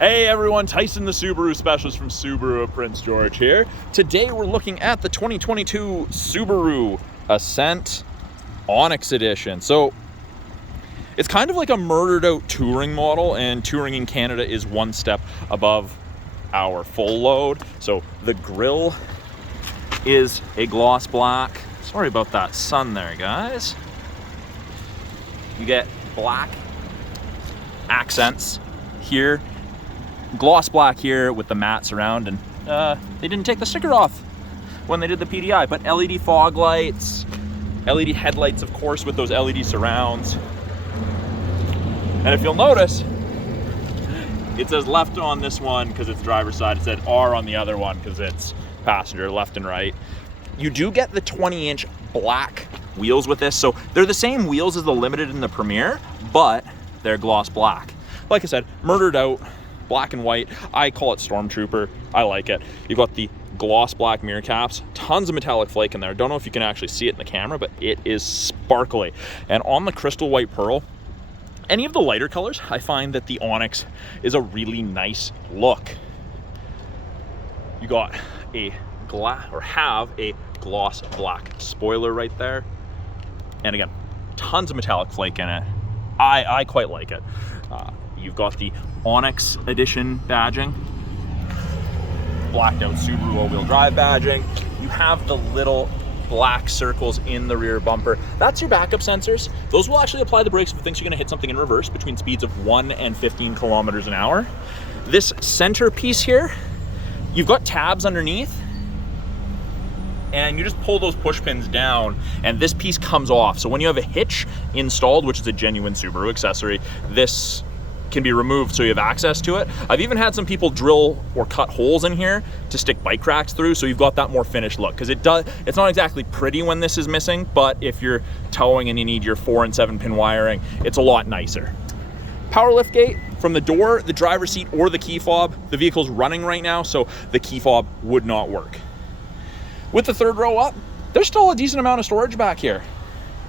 Hey everyone, Tyson the Subaru specialist from Subaru of Prince George here. Today we're looking at the 2022 Subaru Ascent Onyx edition. So it's kind of like a murdered out touring model, and touring in Canada is one step above our full load. So the grille is a gloss black. Sorry about that sun there, guys. You get black accents here, gloss black here with the mats around, and they didn't take the sticker off when they did the PDI, but LED fog lights, LED headlights, of course, with those LED surrounds. And if you'll notice, it says left on this one because it's driver's side. It said R on the other one because it's passenger, left and right. You do get the 20-inch black wheels with this, so they're the same wheels as the Limited and the Premier, but they're gloss black. Like I said, murdered out, black and white. I call it Stormtrooper. I like it. You've got the gloss black mirror caps, tons of metallic flake in there. Don't know if you can actually see it in the camera, but it is sparkly. And on the crystal white pearl, any of the lighter colors, I find that the Onyx is a really nice look. You got a have a gloss black spoiler right there. And again, tons of metallic flake in it. I quite like it. You've got the Onyx edition badging, blacked out Subaru all-wheel drive badging. You have the little black circles in the rear bumper. That's your backup sensors. Those will actually apply the brakes if it thinks you're going to hit something in reverse between speeds of 1 and 15 kilometers an hour. This center piece here, you've got tabs underneath, and you just pull those push pins down and this piece comes off. So when you have a hitch installed, which is a genuine Subaru accessory, this can be removed so you have access to it. I've even had some people drill or cut holes in here to stick bike racks through, so you've got that more finished look, because it's not exactly pretty when this is missing, but if you're towing and you need your 4 and 7 pin wiring, it's a lot nicer. Power lift gate from the door, the driver's seat, or the key fob. The vehicle's running right now, so the key fob would not work. With the third row up, there's still a decent amount of storage back here.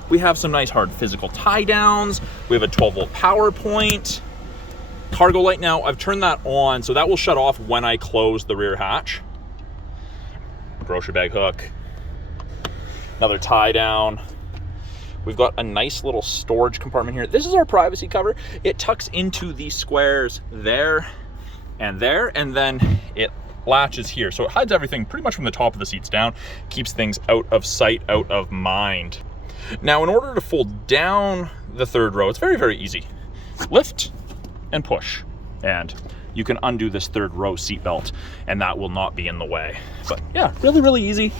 We have some nice hard physical tie downs. We have a 12-volt power point. Cargo light now, I've turned that on, so that will shut off when I close the rear hatch. Grocery bag hook. Another tie down. We've got a nice little storage compartment here. This is our privacy cover. It tucks into these squares there, and then it latches here. So it hides everything pretty much from the top of the seats down, keeps things out of sight, out of mind. Now, in order to fold down the third row, it's very, very easy. Lift and push, and you can undo this third row seat belt, and that will not be in the way. But yeah, really, really easy.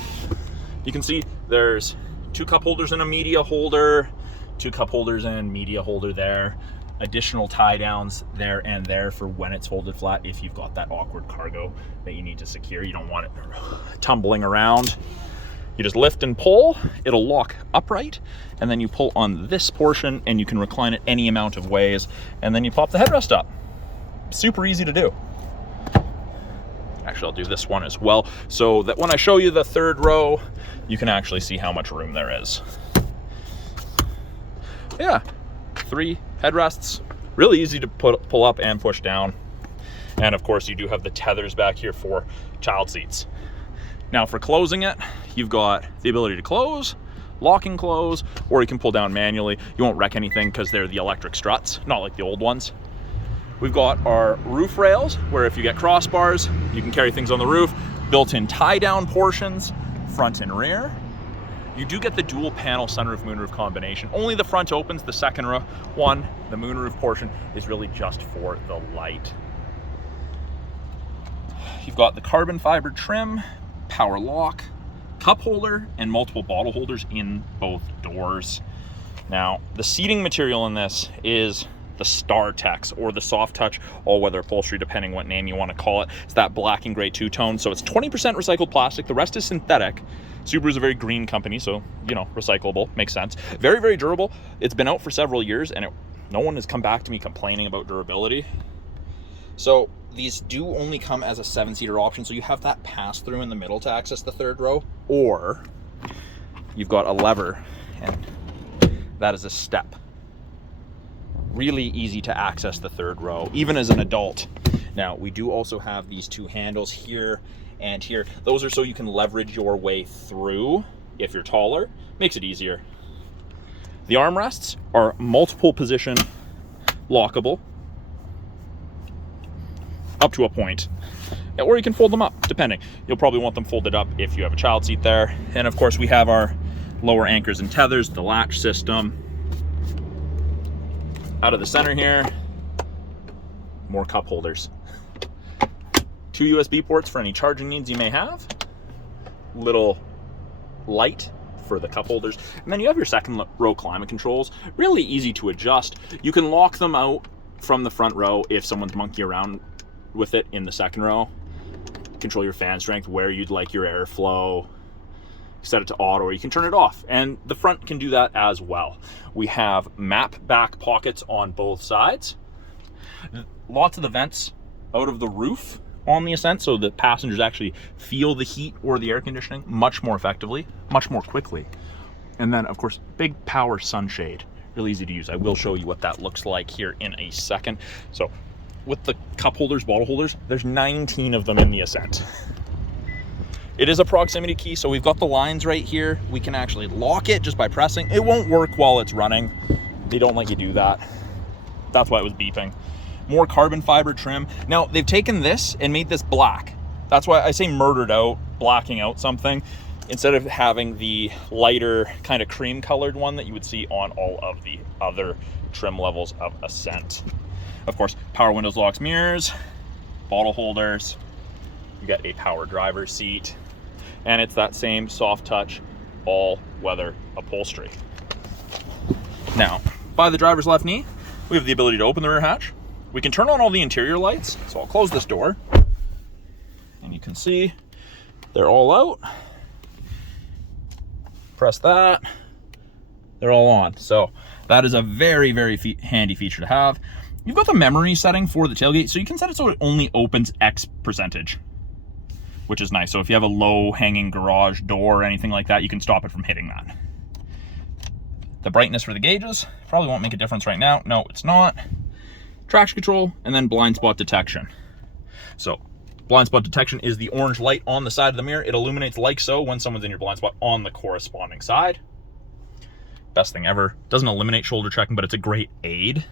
You can see there's 2 cup holders and a media holder, 2 cup holders and media holder there. Additional tie downs there and there for when it's folded flat if you've got that awkward cargo that you need to secure. You don't want it tumbling around. You just lift and pull, it'll lock upright, and then you pull on this portion and you can recline it any amount of ways, and then you pop the headrest up. Super easy to do. Actually, I'll do this one as well, so that when I show you the third row, you can actually see how much room there is. Yeah, 3 headrests, really easy to pull up and push down. And of course, you do have the tethers back here for child seats. Now for closing it, you've got the ability to close, lock and close, or you can pull down manually. You won't wreck anything because they're the electric struts, not like the old ones. We've got our roof rails, where if you get crossbars, you can carry things on the roof. Built-in tie-down portions, front and rear. You do get the dual panel sunroof moonroof combination. Only the front opens, the second one, the moonroof portion, is really just for the light. You've got the carbon fiber trim, power lock, cup holder, and multiple bottle holders in both doors. Now, the seating material in this is the StarTex, or the soft touch all-weather upholstery, depending what name you want to call it. It's that black and gray two-tone, so it's 20% recycled plastic. The rest is synthetic. Subaru's a very green company, so, you know, recyclable, makes sense. Very, very durable. It's been out for several years, and no one has come back to me complaining about durability. So these do only come as a 7-seater option, so you have that pass-through in the middle to access the third row, or you've got a lever, and that is a step. Really easy to access the third row, even as an adult. Now, we do also have these two handles here and here. Those are so you can leverage your way through if you're taller. Makes it easier. The armrests are multiple position lockable up to a point, or you can fold them up depending. You'll probably want them folded up if you have a child seat there. And of course we have our lower anchors and tethers, the latch system. Out of the center here, more cup holders. 2 USB ports for any charging needs you may have. Little light for the cup holders. And then you have your second row climate controls. Really easy to adjust. You can lock them out from the front row if someone's monkeying around with it in the second row. Control your fan strength, where you'd like your airflow. Set it to auto, or you can turn it off. And the front can do that as well. We have map back pockets on both sides. Lots of the vents out of the roof on the Ascent, so the passengers actually feel the heat or the air conditioning much more effectively, much more quickly. And then of course, big power sunshade, really easy to use. I will show you what that looks like here in a second. So with the cup holders, bottle holders, there's 19 of them in the Ascent. It is a proximity key, so we've got the lines right here. We can actually lock it just by pressing. It won't work while it's running. They don't let you do that. That's why it was beeping. More carbon fiber trim. Now, they've taken this and made this black. That's why I say murdered out, blacking out something, instead of having the lighter kind of cream colored one that you would see on all of the other trim levels of Ascent. Of course, power windows, locks, mirrors, bottle holders. You got a power driver's seat, and it's that same soft touch, all weather upholstery. Now, by the driver's left knee, we have the ability to open the rear hatch. We can turn on all the interior lights. So I'll close this door, and you can see they're all out. Press that, they're all on. So that is a very, very handy feature to have. You've got the memory setting for the tailgate, so you can set it so it only opens X percentage, which is nice. So if you have a low hanging garage door or anything like that, you can stop it from hitting that. The brightness for the gauges probably won't make a difference right now. No, it's not. Traction control, and then blind spot detection. So blind spot detection is the orange light on the side of the mirror. It illuminates like so when someone's in your blind spot on the corresponding side. Best thing ever. Doesn't eliminate shoulder checking, but it's a great aid.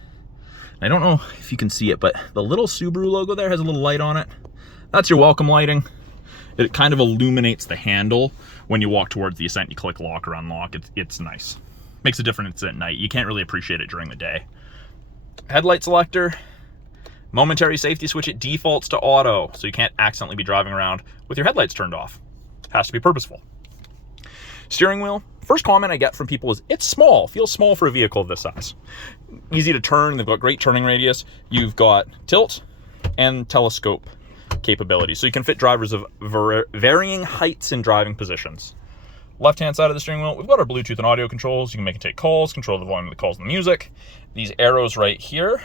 I don't know if you can see it, but the little Subaru logo there has a little light on it. That's your welcome lighting. It kind of illuminates the handle when you walk towards the Ascent. You click lock or unlock. It's nice. Makes a difference at night. You can't really appreciate it during the day. Headlight selector, momentary safety switch. It defaults to auto, so you can't accidentally be driving around with your headlights turned off. Has to be purposeful. Steering wheel. First comment I get from people is it's small. Feels small for a vehicle of this size. Easy to turn. They've got great turning radius. You've got tilt and telescope capability, so you can fit drivers of varying heights and driving positions. Left-hand side of the steering wheel, we've got our Bluetooth and audio controls. You can make and take calls, control the volume of the calls and the music. These arrows right here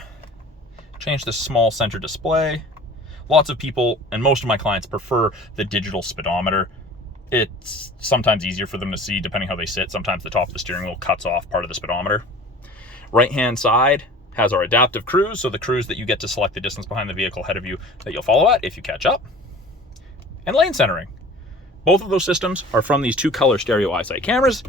change this small center display. Lots of people, and most of my clients, prefer the digital speedometer. It's sometimes easier for them to see depending how they sit. Sometimes the top of the steering wheel cuts off part of the speedometer. Right-hand side has our adaptive cruise, so the cruise that you get to select the distance behind the vehicle ahead of you that you'll follow at if you catch up. And lane centering. Both of those systems are from these two color stereo eyesight cameras.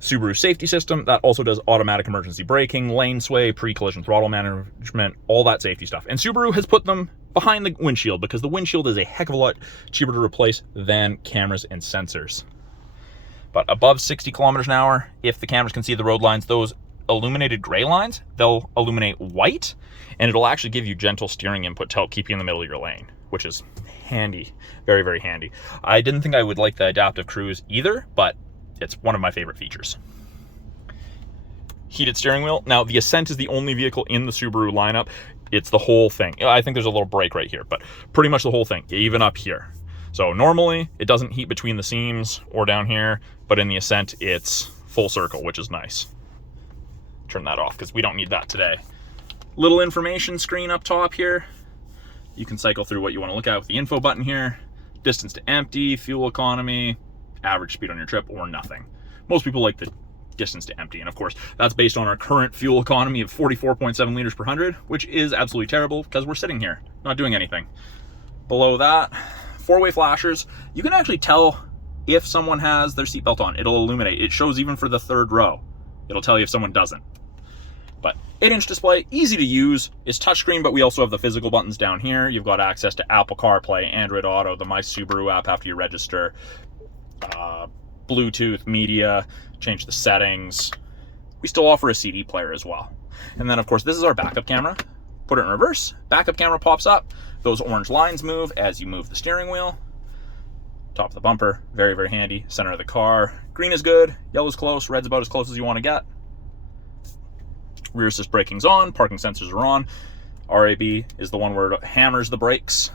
Subaru safety system, that also does automatic emergency braking, lane sway, pre-collision throttle management, all that safety stuff. And Subaru has put them behind the windshield because the windshield is a heck of a lot cheaper to replace than cameras and sensors. But above 60 kilometers an hour, if the cameras can see the road lines, those illuminated gray lines, they'll illuminate white, and it'll actually give you gentle steering input to help keep you in the middle of your lane, which is handy. Very, very handy. I didn't think I would like the adaptive cruise either, but it's one of my favorite features. Heated steering wheel. Now, the Ascent is the only vehicle in the Subaru lineup. It's the whole thing. I think there's a little break right here, but pretty much the whole thing, even up here. So normally it doesn't heat between the seams or down here, but in the Ascent it's full circle, which is nice. Turn that off because we don't need that today. Little information screen up top here. You can cycle through what you want to look at with the info button here. Distance to empty, fuel economy, average speed on your trip, or nothing. Most people like the distance to empty. And of course, that's based on our current fuel economy of 44.7 liters per 100, which is absolutely terrible because we're sitting here not doing anything. Below that, four-way flashers. You can actually tell if someone has their seatbelt on. It'll illuminate. It shows even for the third row. It'll tell you if someone doesn't. But 8-inch display, easy to use. It's touchscreen, but we also have the physical buttons down here. You've got access to Apple CarPlay, Android Auto, the My Subaru app after you register, Bluetooth, media, change the settings. We still offer a CD player as well. And then of course, this is our backup camera. Put it in reverse, backup camera pops up. Those orange lines move as you move the steering wheel. Top of the bumper, very, very handy. Center of the car, green is good, yellow's close, red's about as close as you want to get. Rear assist braking's on, parking sensors are on. RAB is the one where it hammers the brakes.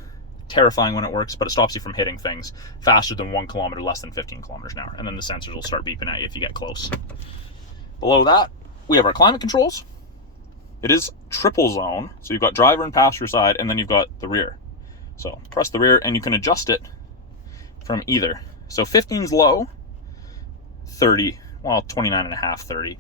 Terrifying when it works, but it stops you from hitting things faster than 1 kilometer, less than 15 kilometers an hour. And then the sensors will start beeping at you if you get close. Below that, we have our climate controls. It is triple zone. So you've got driver and passenger side, and then you've got the rear. So press the rear and you can adjust it from either. So 15's low, 30, well, 29.5, 30.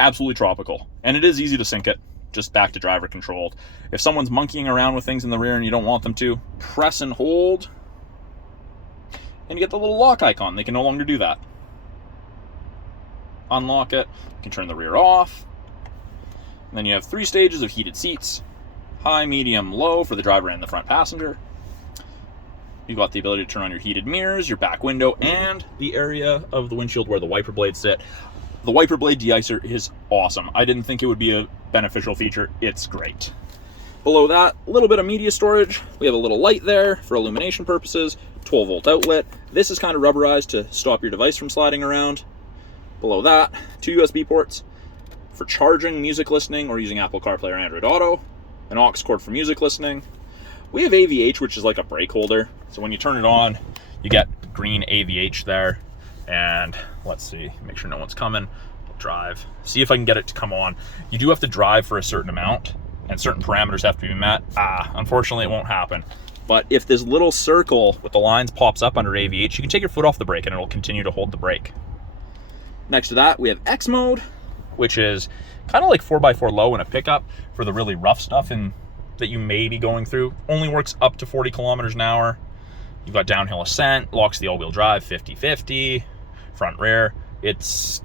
Absolutely tropical. And it is easy to sync it, just back to driver controlled. If someone's monkeying around with things in the rear and you don't want them to, press and hold, and you get the little lock icon. They can no longer do that. Unlock it, you can turn the rear off. And then you have 3 stages of heated seats, high, medium, low for the driver and the front passenger. You've got the ability to turn on your heated mirrors, your back window, and the area of the windshield where the wiper blades sit. The wiper blade deicer is awesome. I didn't think it would be a beneficial feature. It's great. Below that, a little bit of media storage. We have a little light there for illumination purposes, 12-volt outlet. This is kind of rubberized to stop your device from sliding around. Below that, 2 USB ports for charging, music listening, or using Apple CarPlay or Android Auto. An aux cord for music listening. We have AVH, which is like a brake holder. So when you turn it on, you get green AVH there. And let's see, make sure no one's coming. Drive, see if I can get it to come on. You do have to drive for a certain amount and certain parameters have to be met. Unfortunately it won't happen. But if this little circle with the lines pops up under AVH, you can take your foot off the brake and it'll continue to hold the brake. Next to that, we have X mode, which is kind of like 4x4 low in a pickup for the really rough stuff that you may be going through. Only works up to 40 kilometers an hour. You've got downhill ascent, locks the all-wheel drive, 50-50. Front rear, it's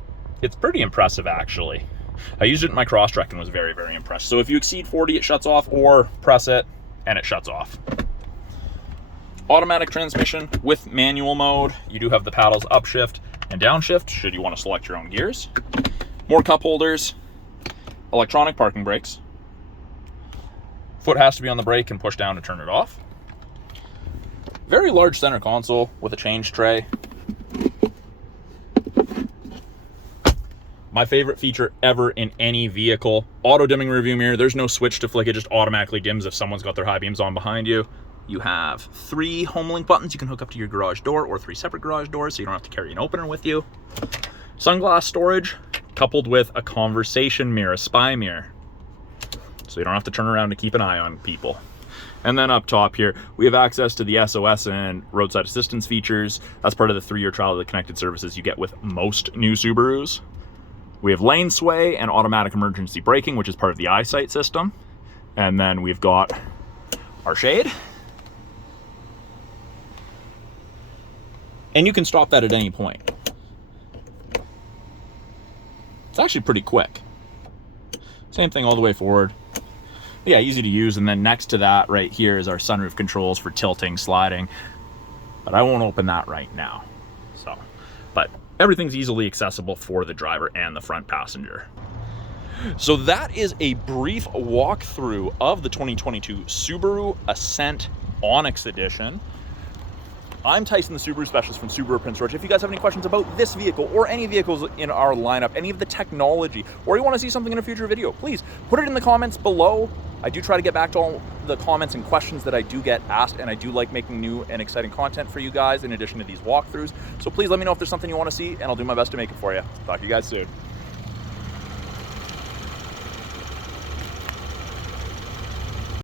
pretty impressive actually. I used it in my cross trek and was very, very impressed. So if you exceed 40, it shuts off, or press it and it shuts off. Automatic transmission with manual mode. You do have the paddles upshift and downshift should you want to select your own gears. More cup holders, electronic parking brakes. Foot has to be on the brake and push down to turn it off. Very large center console with a change tray. My favorite feature ever in any vehicle, auto dimming rearview mirror. There's no switch to flick, it just automatically dims if someone's got their high beams on behind you. You have 3 home link buttons you can hook up to your garage door, or 3 separate garage doors so you don't have to carry an opener with you. Sunglass storage coupled with a conversation mirror, a spy mirror. So you don't have to turn around to keep an eye on people. And then up top here, we have access to the SOS and roadside assistance features. That's part of the 3-year trial of the connected services you get with most new Subarus. We have lane sway and automatic emergency braking, which is part of the eyesight system. And then we've got our shade. And you can stop that at any point. It's actually pretty quick. Same thing all the way forward. Yeah, easy to use. And then next to that right here is our sunroof controls for tilting, sliding. But I won't open that right now. But everything's easily accessible for the driver and the front passenger. So that is a brief walkthrough of the 2022 Subaru Ascent Onyx Edition. I'm Tyson, the Subaru specialist from Subaru Prince George. If you guys have any questions about this vehicle or any vehicles in our lineup, any of the technology, or you want to see something in a future video, please put it in the comments below. I do try to get back to all the comments and questions that I do get asked, and I do like making new and exciting content for you guys in addition to these walkthroughs. So please let me know if there's something you want to see, and I'll do my best to make it for you. Talk to you guys soon.